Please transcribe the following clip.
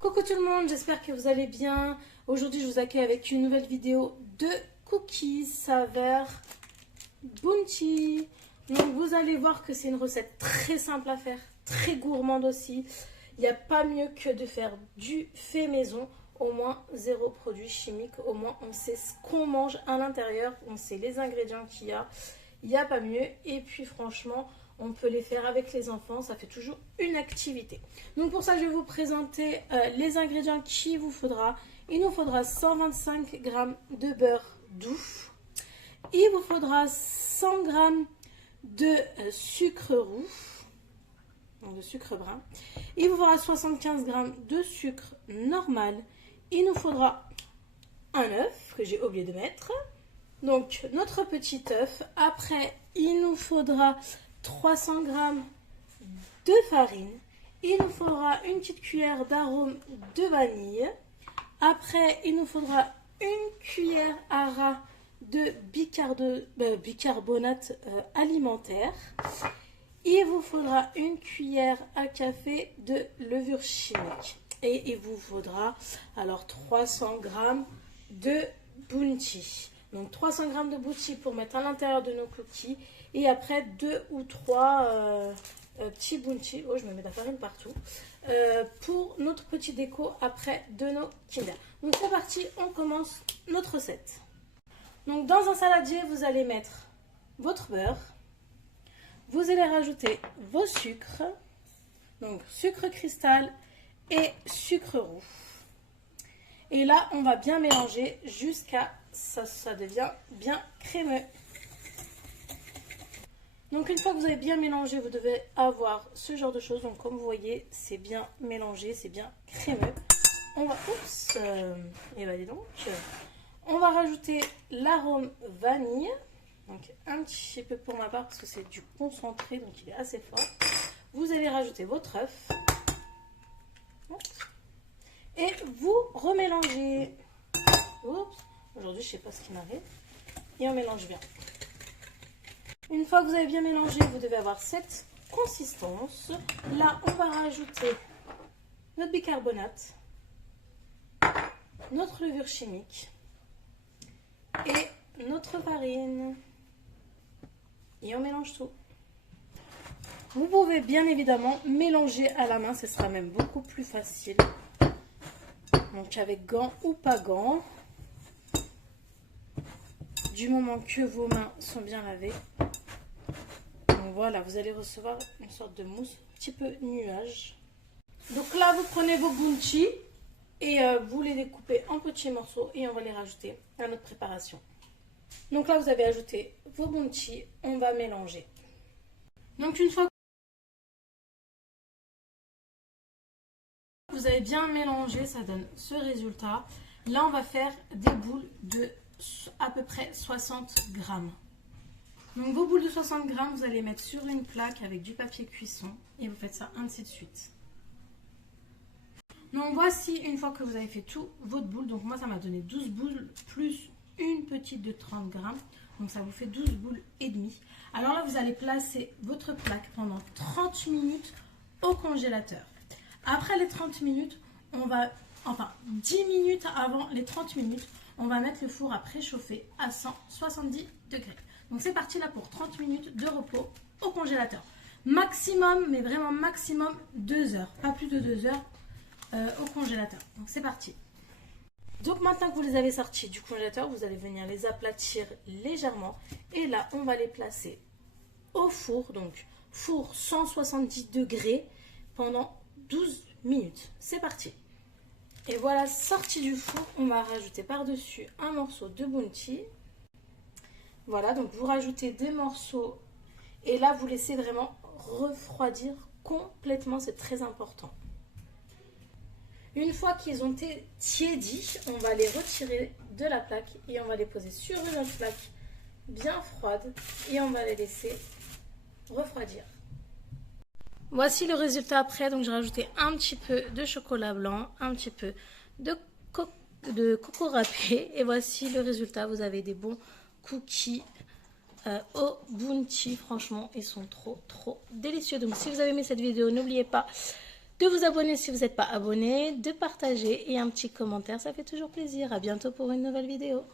Coucou tout le monde, j'espère que vous allez bien. Aujourd'hui, je vous accueille avec une nouvelle vidéo de cookies saveur Bounty. Donc, vous allez voir que c'est une recette très simple à faire, très gourmande aussi. Il n'y a pas mieux que de faire du fait maison. Au moins, zéro produit chimique. Au moins, on sait ce qu'on mange à l'intérieur. On sait les ingrédients qu'il y a. Il n'y a pas mieux. Et puis, franchement, on peut les faire avec les enfants, ça fait toujours une activité. Donc pour ça, je vais vous présenter les ingrédients qu'il vous faudra. Il nous faudra 125 g de beurre doux. Il vous faudra 100 g de sucre roux, donc de sucre brun. Il vous faudra 75 g de sucre normal. Il nous faudra un œuf que j'ai oublié de mettre. Donc notre petit œuf. Après, il nous faudra 300 g de farine. Il nous faudra une petite cuillère d'arôme de vanille. Après, il nous faudra une cuillère à ras de bicarbonate alimentaire. Il vous faudra une cuillère à café de levure chimique. Et il vous faudra alors 300 g de Bounty. Donc 300 g de Bounty pour mettre à l'intérieur de nos cookies. Et après 2 ou 3 petits Bounty. Oh, je me mets de la farine partout. Pour notre petit déco après de nos Kinder. Donc c'est parti, on commence notre recette. Donc dans un saladier, vous allez mettre votre beurre. Vous allez rajouter vos sucres. Donc sucre cristal et sucre roux. Et là, on va bien mélanger jusqu'à ce que ça devient bien crémeux. Donc une fois que vous avez bien mélangé, vous devez avoir ce genre de choses. Donc comme vous voyez, c'est bien mélangé, c'est bien crémeux. On va, et bah dis donc, on va rajouter l'arôme vanille. Donc un petit peu pour ma part parce que c'est du concentré, donc il est assez fort. Vous allez rajouter votre œuf. Et vous remélangez. Oups, aujourd'hui je sais pas ce qui m'arrive. Et on mélange bien. Une fois que vous avez bien mélangé, vous devez avoir cette consistance. Là, on va rajouter notre bicarbonate, notre levure chimique et notre farine. Et on mélange tout. Vous pouvez bien évidemment mélanger à la main, ce sera même beaucoup plus facile. Donc avec gants ou pas gants. Du moment que vos mains sont bien lavées. Donc voilà, vous allez recevoir une sorte de mousse, un petit peu nuage. Donc là, vous prenez vos Bounty et vous les découpez en petits morceaux et on va les rajouter à notre préparation. Donc là, vous avez ajouté vos Bounty, on va mélanger. Donc une fois que vous avez bien mélangé, ça donne ce résultat. Là, on va faire des boules de à peu près 60 g. Donc vos boules de 60 g, vous allez mettre sur une plaque avec du papier cuisson et vous faites ça ainsi de suite. Donc voici une fois que vous avez fait tout votre boule. Donc moi ça m'a donné 12 boules plus une petite de 30 g. Donc ça vous fait 12 boules et demie. Alors là vous allez placer votre plaque pendant 30 minutes au congélateur. Après les 30 minutes, on va, enfin 10 minutes avant les 30 minutes, on va mettre le four à préchauffer à 170 degrés. Donc c'est parti là pour 30 minutes de repos au congélateur. Maximum, mais vraiment maximum 2 heures. Pas plus de 2 heures au congélateur. Donc c'est parti. Donc maintenant que vous les avez sortis du congélateur, vous allez venir les aplatir légèrement. Et là, on va les placer au four. Donc four 170 degrés pendant 12 minutes. C'est parti. Et voilà, sorti du four, on va rajouter par-dessus un morceau de Bounty. Voilà, donc vous rajoutez des morceaux et là, vous laissez vraiment refroidir complètement, c'est très important. Une fois qu'ils ont été tiédis, on va les retirer de la plaque et on va les poser sur une autre plaque bien froide et on va les laisser refroidir. Voici le résultat après, donc j'ai rajouté un petit peu de chocolat blanc, un petit peu de coco râpé et voici le résultat. Vous avez des bons cookies au Bounty, franchement ils sont trop délicieux. Donc si vous avez aimé cette vidéo, n'oubliez pas de vous abonner si vous n'êtes pas abonné, de partager et un petit commentaire, ça fait toujours plaisir. À bientôt pour une nouvelle vidéo.